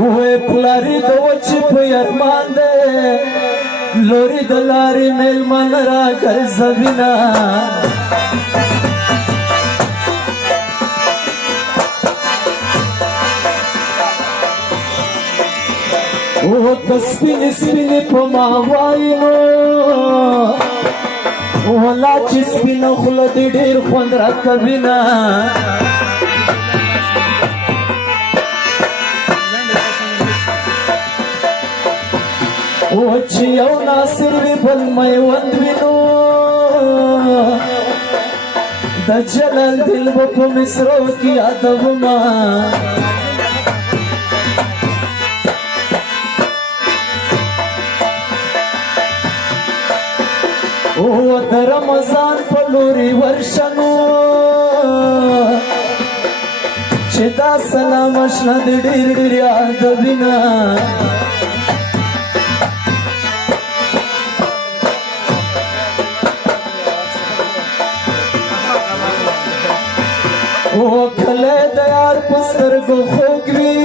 وې پلاری د وچې په یرمان دی لوري د لارې میلمن را ګرځوینه او د سپینې سپینې په ما وایي نو ولا چې سپینه خوله دې ډېر خوند راکوینه او چې یو ناصر وي بل میوند وي نو د جلال دل به په مصرو کې یادومه او د رمضان په لوري ورشه نو چې دا سلام اشنا دې ډېر ډېر یادوینه او کله د یار په سترګو خوږ وي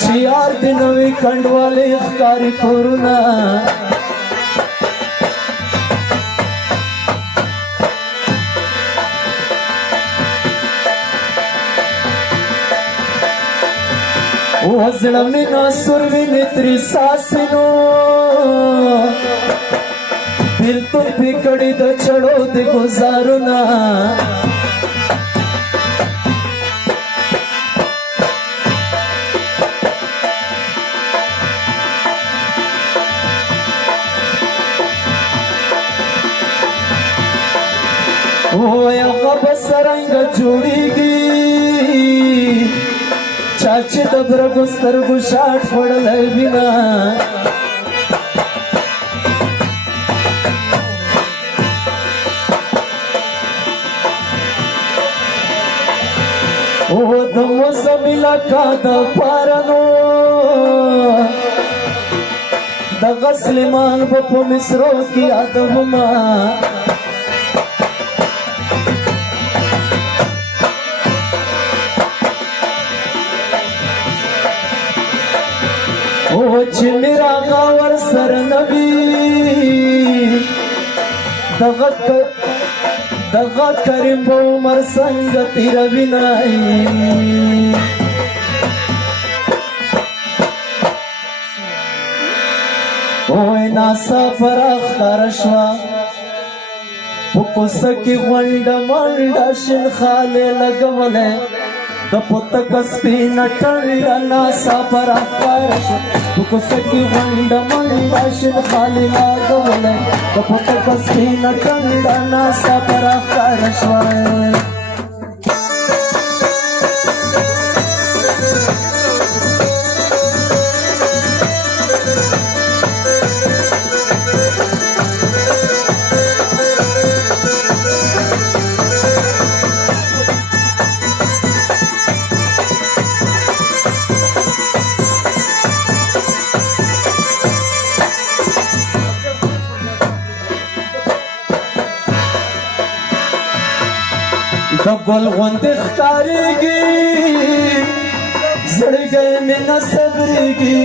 چې یار دې نه وي کنډوالې ښکاري کورونه او زړه مې ناسور وینې ترې ساسې نو بیلتون پې کړي د چړو د ګزارونه وای هغه به څرنګه جوړېږي چا چې د برګو سترګو شاټ خوړلی وینه او د مزمل کا د پارنو د غسلمان په مصرو کې یادومه او چې میرا غاور سر نبی دغه کریم په عمر څنګه تیروینه اوی ناسا پراخکاره شوه په کوڅه کې غونډه منډه شین خالې لګولی د پتکه سپینه ټنډه ناسا پراخکاره شوه په کوڅه کې غونډه منډه شین خالې لګولی د پتکه سپینه ټنډه ناسا پراخکاره شوه د ګل غوندې ښکارېږي زړګی مې نه صبرېږي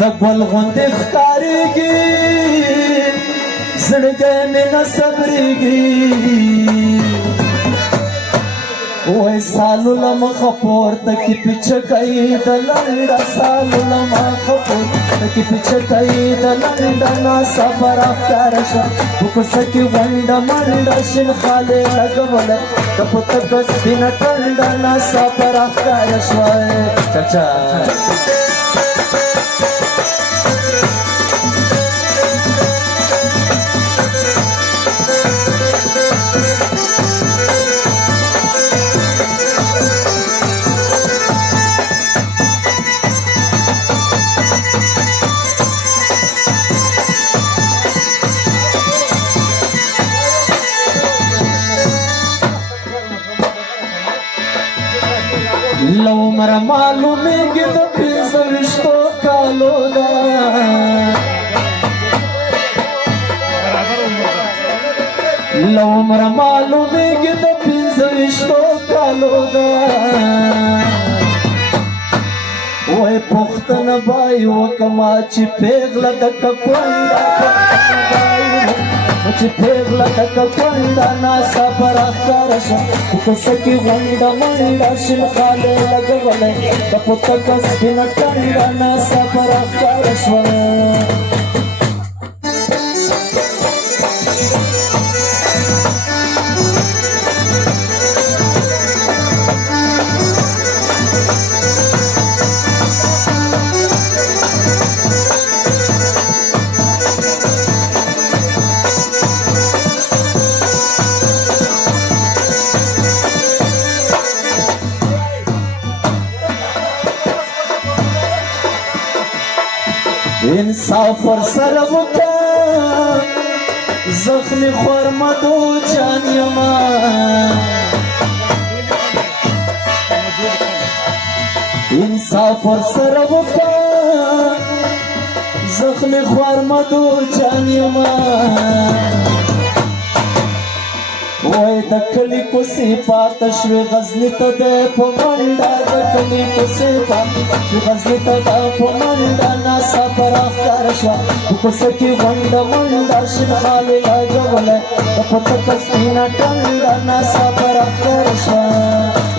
د ګل غوندې ښکارېږي زړګی مې نه صبرېږي وای سالو له مخه پورته کې پیچکۍ د لنډه سالو له مخه پورته کې پیچکۍ د لنډه ناسا پراخکاره شوه په کوڅه کې غونډه منډه شین خالې لګولی د پتکه سپینه ټنډه ناسا پراخکاره شوه چچا لو مر معلومیږي د پنځه ویشتو کالو ده لو عمر معلومیږي د 25 کالو ده وای پښتنه بای وکما چې پیغله د کونډه چې پیغله د کونډه ناسا پر اختر شه کوڅه کې غونډه منډه شین خاله لګولې د پتک سپین ټنډه ناسا پر اختر شوه انصاف ورسره وکړه زخمي خورمدو جان یما انصاف ورسره وکړه زخمي خورمدو جان یما وای د کلی کوڅې پاته شوې غزني ته دی په منډه د کلی کوڅې پاته شوې غزني ته دی په منډه ناسا پر اختر شوه په کوڅه کې غونډه منډه شین خالي لګولی د پتک سپینه ټنډه ناسا پر اختر شوه